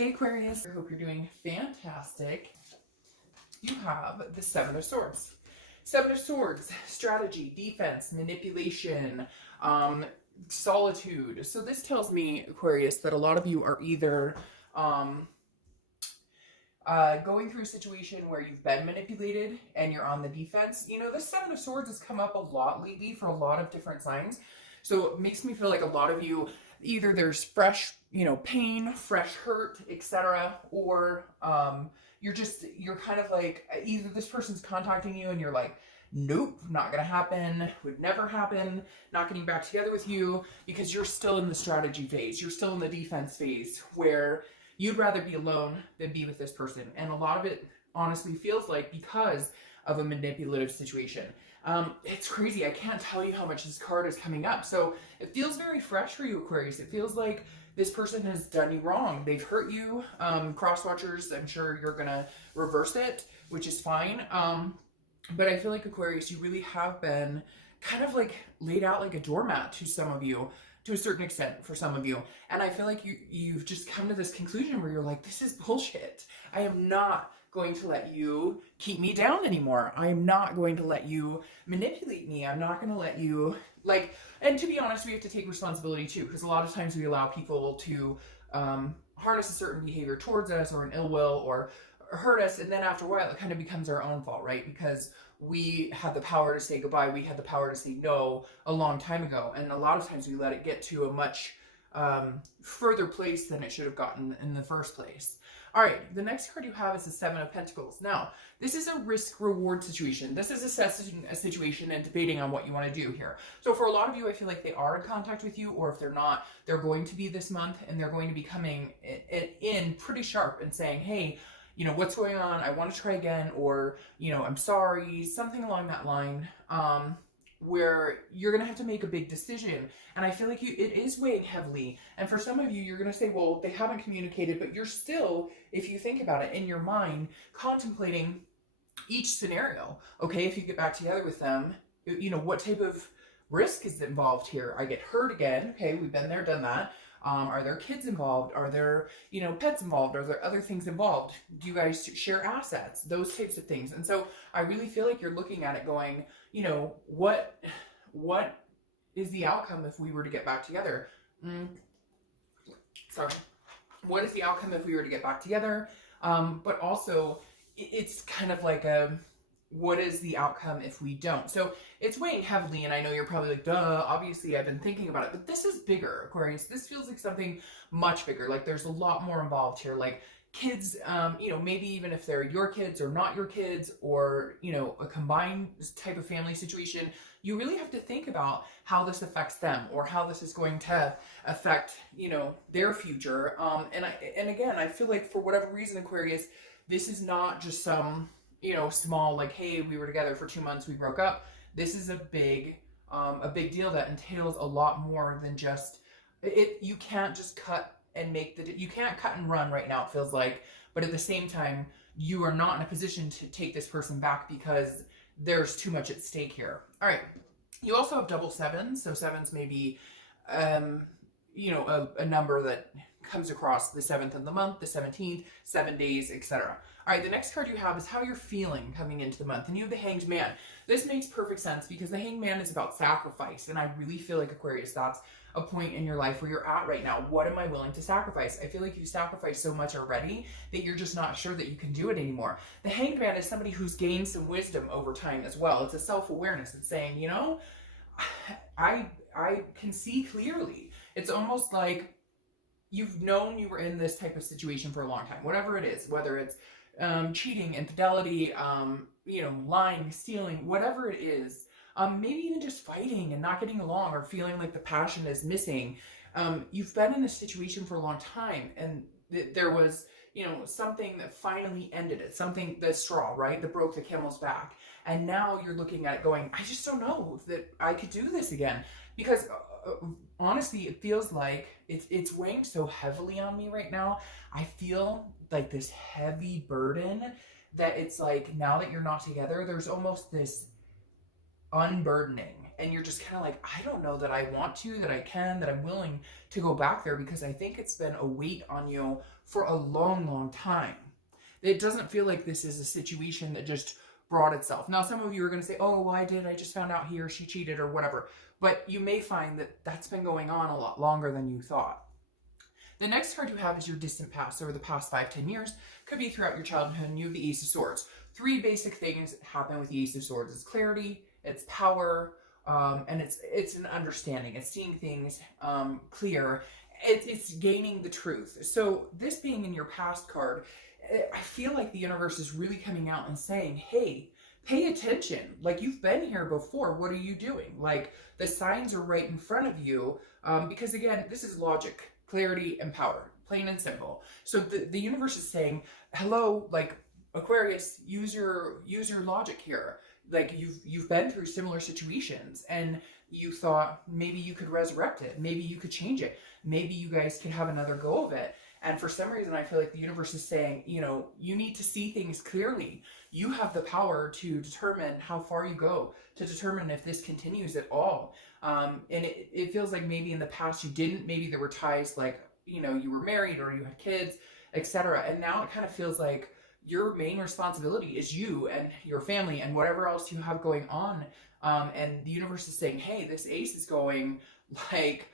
Hey Aquarius, I hope you're doing fantastic. You have the Seven of Swords. Seven of Swords, strategy, defense, manipulation, solitude. So this tells me, Aquarius, that a lot of you are either going through a situation where you've been manipulated and you're on the defense. You know, the Seven of Swords has come up a lot lately for a lot of different signs. So it makes me feel like a lot of you, either there's fresh, pain, fresh hurt, etc., or you're kind of like, either this person's contacting you and you're like, nope, not gonna happen, would never happen, not getting back together with you, because you're still in the strategy phase, you're still in the defense phase, where you'd rather be alone than be with this person. And a lot of it honestly feels like because of a manipulative situation. It's crazy. I can't tell you how much this card is coming up. So it feels very fresh for you, Aquarius. It feels like this person has done you wrong. They've hurt you. Cross watchers, I'm sure you're going to reverse it, which is fine. But I feel like, Aquarius, you really have been kind of like laid out like a doormat to some of you, to a certain extent for some of you. And I feel like you've just come to this conclusion where you're like, this is bullshit. I am not going to let you keep me down anymore. I am not going to let you manipulate me. I'm not going to let you, like, and to be honest, we have to take responsibility too, because a lot of times we allow people to harness a certain behavior towards us, or an ill will, or hurt us, and then after a while it kind of becomes our own fault, right? Because we had the power to say goodbye, we had the power to say no a long time ago, and a lot of times we let it get to a much further place than it should have gotten in the first place. All right, the next card you have is the Seven of Pentacles. Now, this is a risk-reward situation. This is assessing a situation and debating on what you want to do here. So for a lot of you, I feel like they are in contact with you, or if they're not, they're going to be this month, and they're going to be coming in pretty sharp and saying, hey, what's going on? I want to try again, or, I'm sorry, something along that line, where you're going to have to make a big decision. And I feel like it is weighing heavily. And for some of you, you're going to say, well, they haven't communicated, but you're still, if you think about it in your mind, contemplating each scenario. Okay, if you get back together with them, what type of risk is involved here? I get hurt again. Okay, we've been there, done that. Are there kids involved? Are there, pets involved? Are there other things involved? Do you guys share assets? Those types of things. And so I really feel like you're looking at it going, what is the outcome if we were to get back together? Sorry. What is the outcome if we were to get back together? But also it's kind of like what is the outcome if we don't? So it's weighing heavily, and I know you're probably like, duh, obviously I've been thinking about it, but this is bigger, Aquarius. This feels like something much bigger. Like there's a lot more involved here. Like kids, maybe even if they're your kids or not your kids, or, a combined type of family situation, you really have to think about how this affects them, or how this is going to affect, their future. And again, I feel like for whatever reason, Aquarius, this is not just some, small, like, hey, we were together for 2 months, we broke up. This is a big deal that entails a lot more than just it. You can't just cut and you can't cut and run right now, it feels like. But at the same time, you are not in a position to take this person back because there's too much at stake here. All right. You also have double sevens. So sevens may be, a number that comes across the 7th of the month, the 17th, 7 days, etc. All right, the next card you have is how you're feeling coming into the month. And you have the Hanged Man. This makes perfect sense because the Hanged Man is about sacrifice. And I really feel like, Aquarius, that's a point in your life where you're at right now. What am I willing to sacrifice? I feel like you sacrificed so much already that you're just not sure that you can do it anymore. The Hanged Man is somebody who's gained some wisdom over time as well. It's a self-awareness. It's saying, I can see clearly. It's almost like you've known you were in this type of situation for a long time, whatever it is, whether it's cheating, infidelity, lying, stealing, whatever it is, maybe even just fighting and not getting along, or feeling like the passion is missing. You've been in this situation for a long time, and there was, something that finally ended it, something, the straw, right, that broke the camel's back. And now you're looking at it going, I just don't know that I could do this again, because honestly, it feels like it's weighing so heavily on me right now. I feel like this heavy burden that it's like, now that you're not together, there's almost this unburdening. And you're just kind of like, I don't know that I want to, that I can, that I'm willing to go back there, because I think it's been a weight on you for a long, long time. It doesn't feel like this is a situation that just brought itself. Now, some of you are going to say, oh, well, I just found out he or she cheated or whatever. But you may find that that's been going on a lot longer than you thought. The next card you have is your distant past, over the past 5-10 years. Could be throughout your childhood, and you have the Ace of Swords. 3 basic things happen with the Ace of Swords. It's clarity, it's power, and it's an understanding. It's seeing things clear. It's gaining the truth. So this being in your past card, I feel like the universe is really coming out and saying, hey, pay attention. Like, you've been here before. What are you doing? Like, the signs are right in front of you. Because again, this is logic, clarity, and power, plain and simple. So the universe is saying, hello, like, Aquarius, use your logic here. Like, you've been through similar situations, and you thought maybe you could resurrect it. Maybe you could change it. Maybe you guys could have another go of it. And for some reason, I feel like the universe is saying, you know, you need to see things clearly. You have the power to determine how far you go, to determine if this continues at all. And it feels like maybe in the past you didn't. Maybe there were ties, like, you know, you were married or you had kids, etc. And now it kind of feels like your main responsibility is you and your family and whatever else you have going on. And the universe is saying, hey, this ace is going, like,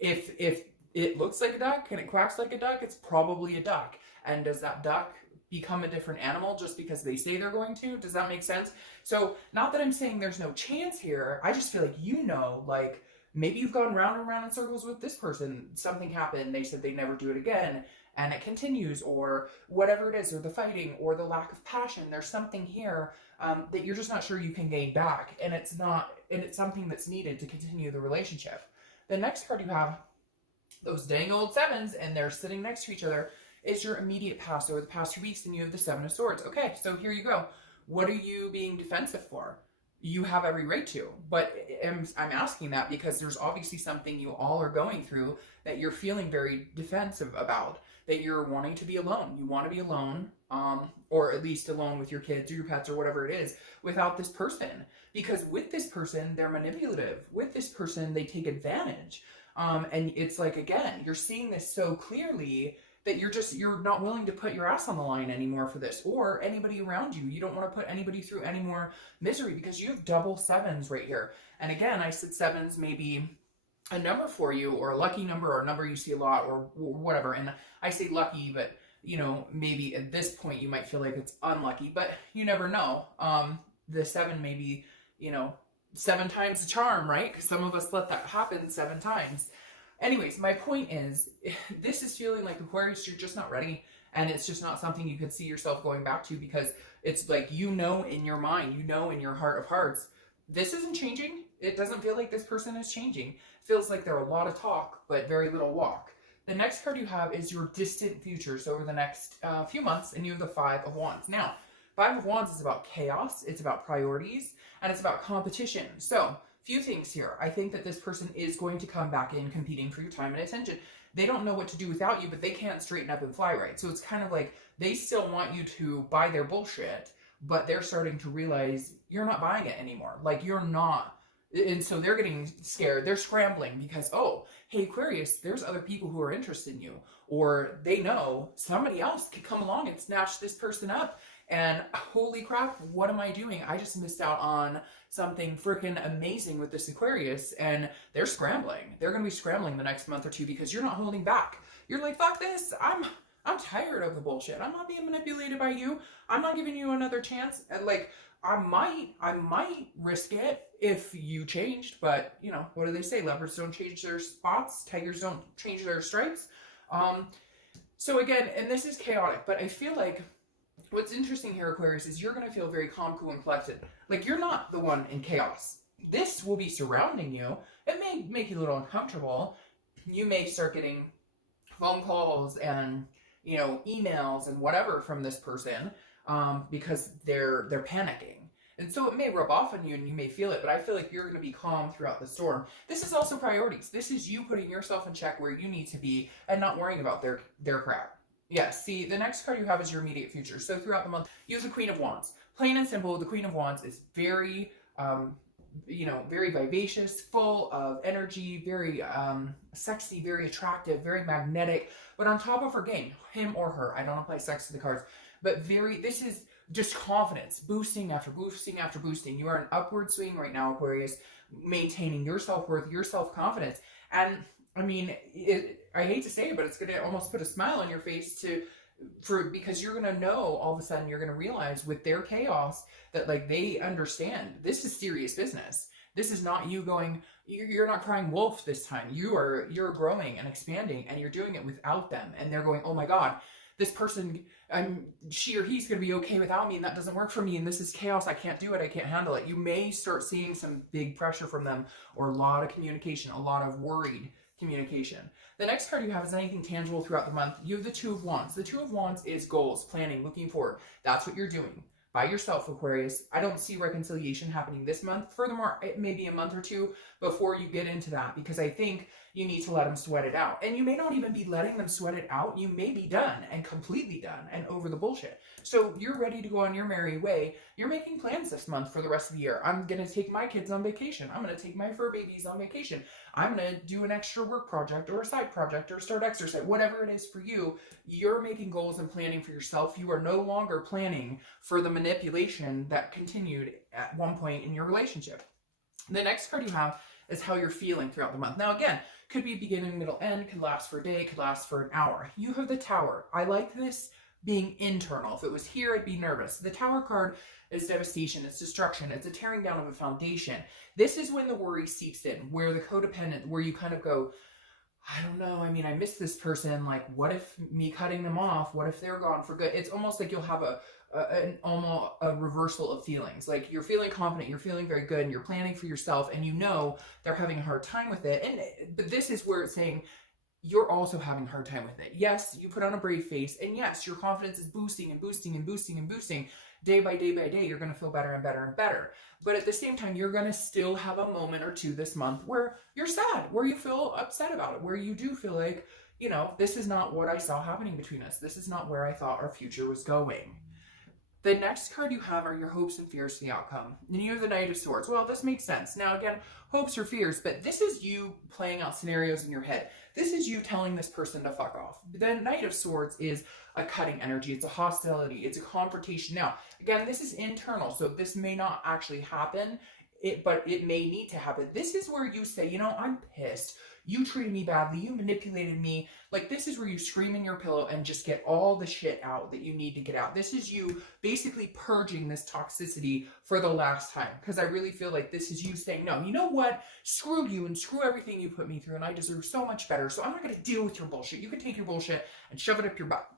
if it looks like a duck and it quacks like a duck, it's probably a duck. And does that duck become a different animal just because they say they're going to? Does that make sense? So not that I'm saying there's no chance here. I just feel like, you know, like, maybe you've gone round and round in circles with this person. Something happened. They said they'd never do it again. And it continues, or whatever it is, or the fighting, or the lack of passion. There's something here that you're just not sure you can gain back. And it's something that's needed to continue the relationship. The next card you have, those dang old sevens, and they're sitting next to each other, is your immediate past over the past 2 weeks, and you have the Seven of Swords. Okay, so here you go. What are you being defensive for? You have every right to, but I'm asking that because there's obviously something you all are going through that you're feeling very defensive about, that you're wanting to be alone. You want to be alone, or at least alone with your kids or your pets or whatever it is, without this person. Because with this person, they're manipulative. With this person, they take advantage. And it's like, again, you're seeing this so clearly that you're not willing to put your ass on the line anymore for this, or anybody around you. You don't want to put anybody through any more misery, because you have double sevens right here. And again, I said sevens may be a number for you, or a lucky number, or a number you see a lot, or whatever. And I say lucky, but, you know, maybe at this point you might feel like it's unlucky, but you never know. The 7 may be, you know, 7 times the charm, right? Because some of us let that happen 7 times. Anyways, my point is, this is feeling like, Aquarius, you're just not ready. And it's just not something you could see yourself going back to, because it's like, you know, in your mind, you know, in your heart of hearts, this isn't changing. It doesn't feel like this person is changing. It feels like there are a lot of talk, but very little walk. The next card you have is your distant future. So over the next few months, and you have the 5 of Wands. Now, 5 of Wands is about chaos. It's about priorities, and it's about competition. So, few things here. I think that this person is going to come back in competing for your time and attention. They don't know what to do without you, but they can't straighten up and fly right. So it's kind of like they still want you to buy their bullshit, but they're starting to realize you're not buying it anymore. Like, you're not. And so they're getting scared. They're scrambling because, oh, hey, Aquarius, there's other people who are interested in you. Or they know somebody else could come along and snatch this person up. And holy crap, what am I doing? I just missed out on something freaking amazing with this Aquarius, and they're scrambling. They're going to be scrambling the next month or two because you're not holding back. You're like, fuck this. I'm tired of the bullshit. I'm not being manipulated by you. I'm not giving you another chance. And like, I might risk it if you changed, but you know, what do they say? Leopards don't change their spots. Tigers don't change their stripes. So again, and this is chaotic, but I feel like what's interesting here, Aquarius, is you're going to feel very calm, cool, and collected. Like, you're not the one in chaos. This will be surrounding you. It may make you a little uncomfortable. You may start getting phone calls and, you know, emails and whatever from this person because they're panicking. And so it may rub off on you and you may feel it, but I feel like you're going to be calm throughout the storm. This is also priorities. This is you putting yourself in check where you need to be and not worrying about their crap. Yes, see, the next card you have is your immediate future. So throughout the month, you have the Queen of Wands. Plain and simple, the Queen of Wands is very you know, very vivacious, full of energy, very sexy, very attractive, very magnetic, but on top of her game, him or her, I don't apply sex to the cards, but this is just confidence, boosting after boosting after boosting. You are an upward swing right now, Aquarius, maintaining your self-worth, your self-confidence. And I mean, I hate to say it, but it's going to almost put a smile on your face because you're going to know, all of a sudden you're going to realize with their chaos that like they understand this is serious business. This is not you going, you're not crying wolf this time. You're growing and expanding, and you're doing it without them. And they're going, oh my God, this person, she or he's going to be okay without me, and that doesn't work for me, and this is chaos. I can't do it. I can't handle it. You may start seeing some big pressure from them, or a lot of communication, a lot of worried communication. The next card you have is anything tangible throughout the month. You have the Two of Wands. The Two of Wands is goals, planning, looking forward. That's what you're doing by yourself, Aquarius. I don't see reconciliation happening this month. Furthermore, it may be a month or two before you get into that, because I think you need to let them sweat it out. And you may not even be letting them sweat it out. You may be done and completely done and over the bullshit. So you're ready to go on your merry way. You're making plans this month for the rest of the year. I'm going to take my kids on vacation. I'm going to take my fur babies on vacation. I'm going to do an extra work project or a side project or start exercise. Whatever it is for you, you're making goals and planning for yourself. You are no longer planning for the manipulation that continued at one point in your relationship. The next card you have is how you're feeling throughout the month. Now, again, could be beginning, middle, end, could last for a day, could last for an hour. You have the Tower. I like this being internal. If it was here, I'd be nervous. The Tower card is devastation, it's destruction, it's a tearing down of a foundation. This is when the worry seeps in, where the codependent, where you kind of go, I don't know, I mean, I miss this person, like, what if me cutting them off, what if they're gone for good? It's almost like you'll have almost a reversal of feelings. Like, you're feeling confident, you're feeling very good, and you're planning for yourself, and you know they're having a hard time with it. But this is where it's saying, you're also having a hard time with it. Yes, you put on a brave face, and yes, your confidence is boosting and boosting and boosting and boosting. Day by day by day, you're going to feel better and better and better. But at the same time, you're going to still have a moment or two this month where you're sad, where you feel upset about it, where you do feel like, you know, this is not what I saw happening between us. This is not where I thought our future was going. The next card you have are your hopes and fears for the outcome. And you have the Knight of Swords. Well, this makes sense. Now, again, hopes or fears, but this is you playing out scenarios in your head. This is you telling this person to fuck off. The Knight of Swords is a cutting energy. It's a hostility. It's a confrontation. Now, again, this is internal, so this may not actually happen, but it may need to happen. This is where you say, you know, I'm pissed. You treated me badly. You manipulated me. Like, this is where you scream in your pillow and just get all the shit out that you need to get out. This is you basically purging this toxicity for the last time. Because I really feel like this is you saying, no, you know what? Screw you and screw everything you put me through, and I deserve so much better. So I'm not going to deal with your bullshit. You can take your bullshit and shove it up your butt.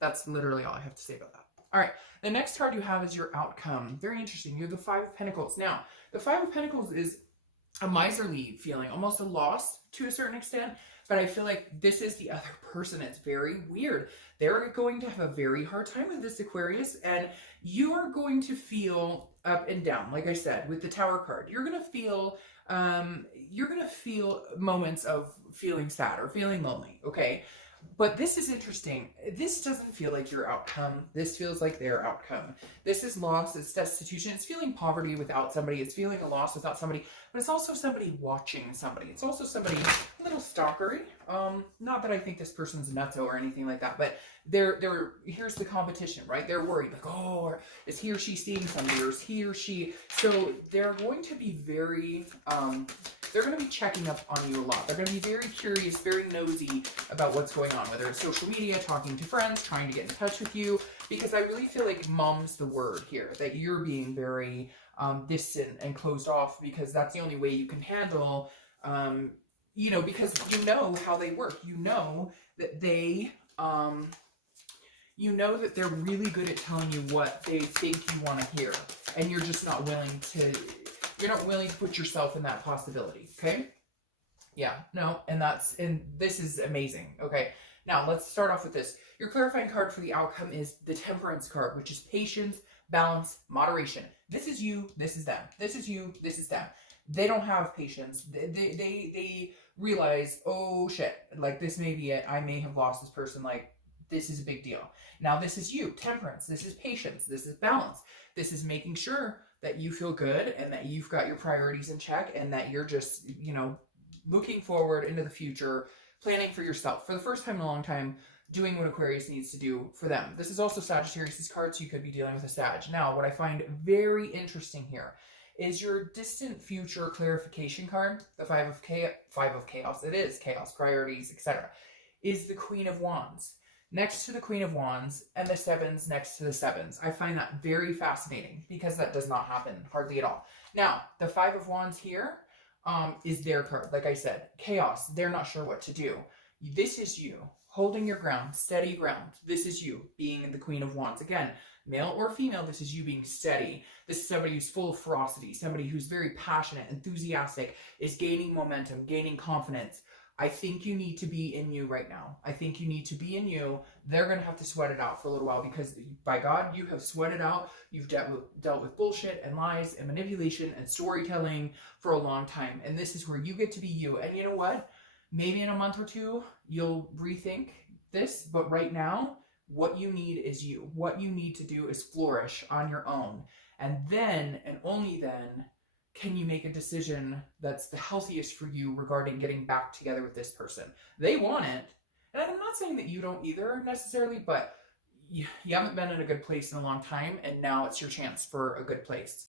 That's literally all I have to say about that. All right, the next card you have is your outcome. Very interesting. You have the Five of Pentacles. Now, the Five of Pentacles is a miserly feeling, almost a loss to a certain extent, but I feel like this is the other person. It's very weird. They're going to have a very hard time with this, Aquarius, and you are going to feel up and down. Like I said, with the Tower card, you're going to feel moments of feeling sad or feeling lonely, okay? But this is interesting. This doesn't feel like your outcome. This feels like their outcome. This is loss. It's destitution. It's feeling poverty without somebody. It's feeling a loss without somebody. But it's also somebody watching somebody. It's also somebody a little stalkery. Not that I think this person's nutso or anything like that, but here's the competition, right? They're worried, like, oh, is he or she seeing somebody, or is he or she? So they're going to be very, they're going to be checking up on you a lot. They're going to be very curious, very nosy about what's going on, whether it's social media, talking to friends, trying to get in touch with you, because I really feel like mom's the word here, that you're being very distant and closed off, because that's the only way you can handle, you know, because you know how they work. You know that they, you know that they're really good at telling you what they think you want to hear, and you're just not willing to, you're not willing to put yourself in that possibility, okay? Yeah, no, and this is amazing, okay? Now, let's start off with this. Your clarifying card for the outcome is the Temperance card, which is patience, balance, moderation. This is you, this is them. This is you, this is them. They don't have patience. They realize, oh shit, like, this may be it. I may have lost this person. Like, This is a big deal. Now, this is you, temperance. This is patience. This is balance. This is making sure that you feel good and that you've got your priorities in check and that you're just, you know, looking forward into the future, planning for yourself. For the first time in a long time, doing what Aquarius needs to do for them. This is also Sagittarius' card, so you could be dealing with a Sag. Now, what I find very interesting here is your distant future clarification card, the Five of Chaos, it is Chaos, priorities, etc., is the Queen of Wands. Next to the Queen of Wands and the Sevens next to the Sevens. I find that very fascinating because that does not happen hardly at all. Now, the Five of Wands here is their card. Like I said, chaos. They're not sure what to do. This is you holding your ground, steady ground. This is you being the Queen of Wands. Again, male or female, this is you being steady. This is somebody who's full of ferocity, somebody who's very passionate, enthusiastic, is gaining momentum, gaining confidence. I think you need to be in you right now. I think you need to be in you. They're going to have to sweat it out for a little while because by God, you have sweated out. You've dealt with bullshit and lies and manipulation and storytelling for a long time. And this is where you get to be you. And you know what? Maybe in a month or two, you'll rethink this. But right now, what you need is you. What you need to do is flourish on your own. And then, and only then, can you make a decision that's the healthiest for you regarding getting back together with this person? They want it. And I'm not saying that you don't either necessarily, but you haven't been in a good place in a long time, and now it's your chance for a good place.